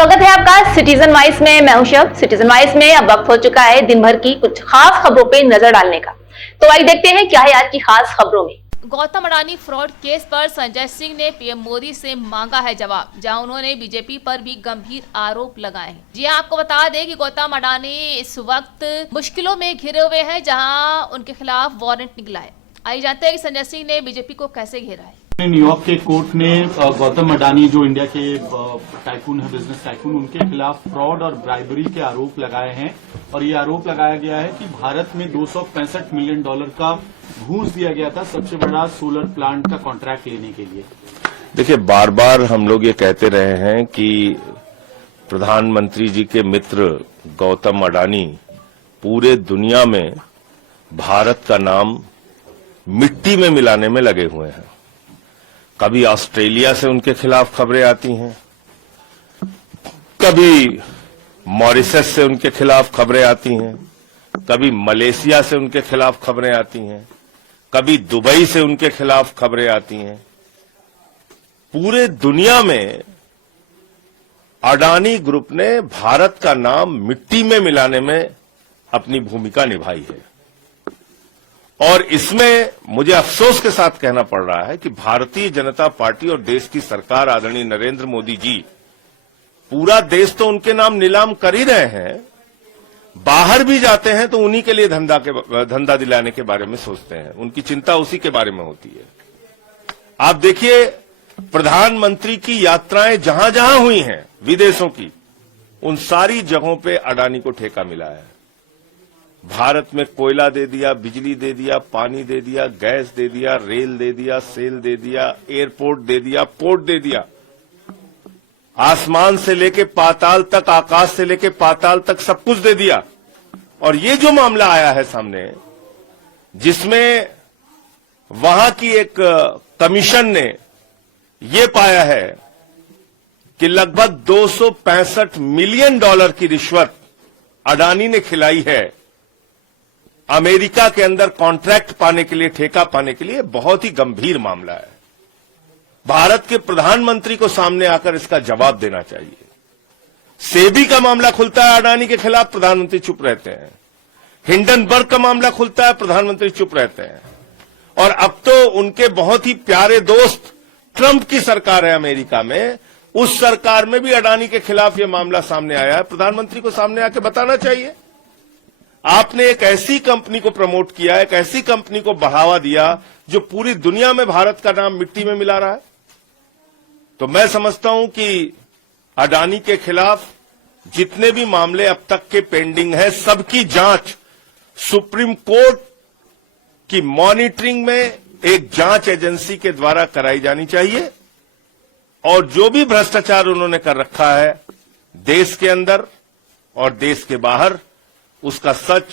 स्वागत है आपका सिटीजन वाइस में। मैं हूं शब। सिटीजन वाइस में अब वक्त हो चुका है दिन भर की कुछ खास खबरों पे नजर डालने का। तो आइए देखते हैं क्या है आज की खास खबरों में। गौतम अडानी फ्रॉड केस पर संजय सिंह ने पीएम मोदी से मांगा है जवाब, जहां उन्होंने बीजेपी पर भी गंभीर आरोप लगाए हैं। जी आपको बता दें कि गौतम अडानी इस वक्त मुश्किलों में घिरे हुए हैं, जहां उनके खिलाफ वारंट निकला है। आइए जानते हैं कि संजय सिंह ने बीजेपी को कैसे घेरा है। न्यूयॉर्क के कोर्ट ने गौतम अडानी जो इंडिया के टाइकून है, बिजनेस टाइकून, उनके खिलाफ फ्रॉड और ब्राइबरी के आरोप लगाए हैं। और ये आरोप लगाया गया है कि भारत में $265 मिलियन का घूस दिया गया था सबसे बड़ा सोलर प्लांट का कॉन्ट्रैक्ट लेने के लिए। देखिए, बार बार हम लोग ये कहते रहे हैं कि प्रधानमंत्री जी के मित्र गौतम अडानी पूरे दुनिया में भारत का नाम मिट्टी में मिलाने में लगे हुए हैं। कभी ऑस्ट्रेलिया से उनके खिलाफ खबरें आती हैं, कभी मॉरिशस से उनके खिलाफ खबरें आती हैं, कभी मलेशिया से उनके खिलाफ खबरें आती हैं, कभी दुबई से उनके खिलाफ खबरें आती हैं। पूरे दुनिया में अडानी ग्रुप ने भारत का नाम मिट्टी में मिलाने में अपनी भूमिका निभाई है। और इसमें मुझे अफसोस के साथ कहना पड़ रहा है कि भारतीय जनता पार्टी और देश की सरकार आदरणीय नरेंद्र मोदी जी, पूरा देश तो उनके नाम नीलाम कर ही रहे हैं, बाहर भी जाते हैं तो उन्हीं के लिए धंधा दिलाने के बारे में सोचते हैं। उनकी चिंता उसी के बारे में होती है। आप देखिए, प्रधानमंत्री की यात्राएं जहां जहां हुई हैं विदेशों की, उन सारी जगहों पे अडानी को ठेका मिला है। भारत में कोयला दे दिया, बिजली दे दिया, पानी दे दिया, गैस दे दिया, रेल दे दिया, सेल दे दिया, एयरपोर्ट दे दिया, पोर्ट दे दिया। आसमान से लेके पाताल तक, आकाश से लेके पाताल तक सब कुछ दे दिया। और ये जो मामला आया है सामने, जिसमें वहां की एक कमीशन ने ये पाया है कि लगभग $265 मिलियन की रिश्वत अडानी ने खिलाई है अमेरिका के अंदर कॉन्ट्रैक्ट पाने के लिए, ठेका पाने के लिए, बहुत ही गंभीर मामला है। भारत के प्रधानमंत्री को सामने आकर इसका जवाब देना चाहिए। सेबी का मामला खुलता है अडानी के खिलाफ, प्रधानमंत्री चुप रहते हैं। हिंडनबर्ग का मामला खुलता है, प्रधानमंत्री चुप रहते हैं। और अब तो उनके बहुत ही प्यारे दोस्त ट्रंप की सरकार है अमेरिका में, उस सरकार में भी अडानी के खिलाफ यह मामला सामने आया है। प्रधानमंत्री को सामने आकर बताना चाहिए। आपने एक ऐसी कंपनी को प्रमोट किया, एक ऐसी कंपनी को बढ़ावा दिया जो पूरी दुनिया में भारत का नाम मिट्टी में मिला रहा है। तो मैं समझता हूं कि अडानी के खिलाफ जितने भी मामले अब तक के पेंडिंग है, सबकी जांच सुप्रीम कोर्ट की मॉनिटरिंग में एक जांच एजेंसी के द्वारा कराई जानी चाहिए। और जो भी भ्रष्टाचार उन्होंने कर रखा है देश के अंदर और देश के बाहर, उसका सच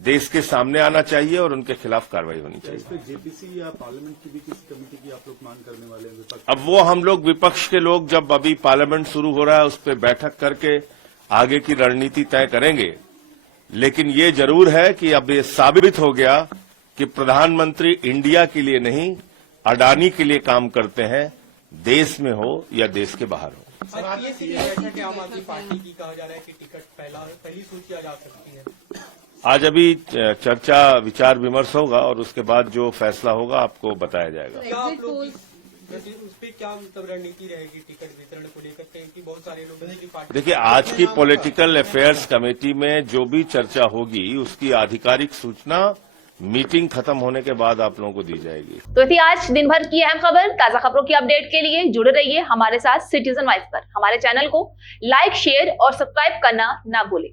देश के सामने आना चाहिए और उनके खिलाफ कार्रवाई होनी चाहिए। इस पे जेपीसी या पार्लियामेंट की भी किसी कमेटी की आप लोग मांग करने वाले हैं? विपक्ष अब वो हम लोग विपक्ष के लोग जब अभी पार्लियामेंट शुरू हो रहा है उस पर बैठक करके आगे की रणनीति तय करेंगे। लेकिन ये जरूर है कि अब ये साबित हो गया कि प्रधानमंत्री इंडिया के लिए नहीं, अडानी के लिए काम करते हैं, देश में हो या देश के बाहर हो। सर, आम आदमी पार्टी की कहा जा रहा है कि टिकट पहली सूची आ जा सकती है। आज अभी चर्चा विचार विमर्श होगा और उसके बाद जो फैसला होगा आपको बताया जाएगा। क्या आप लोग उस पर क्या मतलब रणनीति रहेगी टिकट वितरण को लेकर? क्योंकि बहुत सारे लोग पार्टी, देखिए, आज की पॉलिटिकल अफेयर्स कमेटी में जो भी चर्चा होगी उसकी आधिकारिक सूचना मीटिंग खत्म होने के बाद आप लोगों को दी जाएगी। तो थी आज दिन भर की अहम खबर। ताजा खबरों की अपडेट के लिए जुड़े रहिए हमारे साथ सिटीजन वाइस पर। हमारे चैनल को लाइक, शेयर और सब्सक्राइब करना ना भूलें।